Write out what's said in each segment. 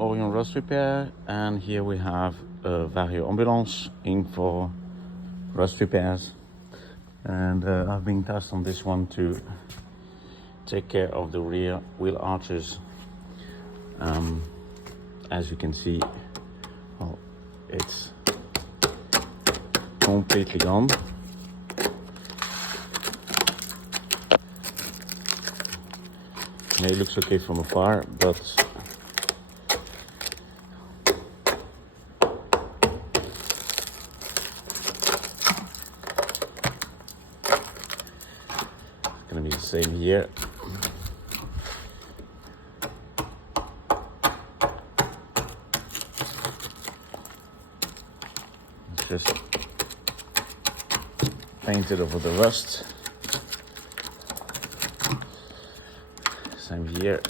Orion rust repair, and here we have a Vario ambulance in for rust repairs, and I've been tasked on this one to take care of the rear wheel arches. As you can see, well, it's completely gone. It looks okay from afar, but it's gonna be the same here. It's just painted over the rust. Same here.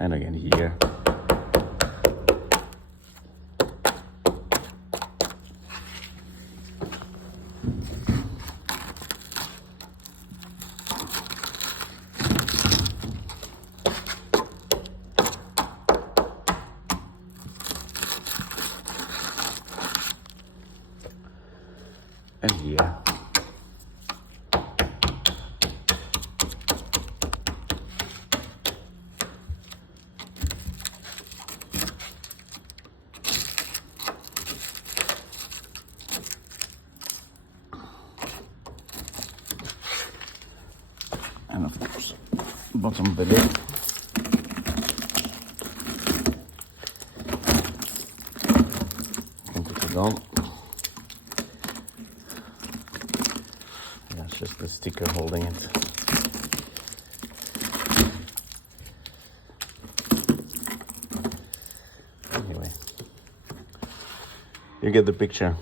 And again here. And here. And of course, bottom below. Completely gone. Yeah, it's just the sticker holding it. Anyway, you get the picture.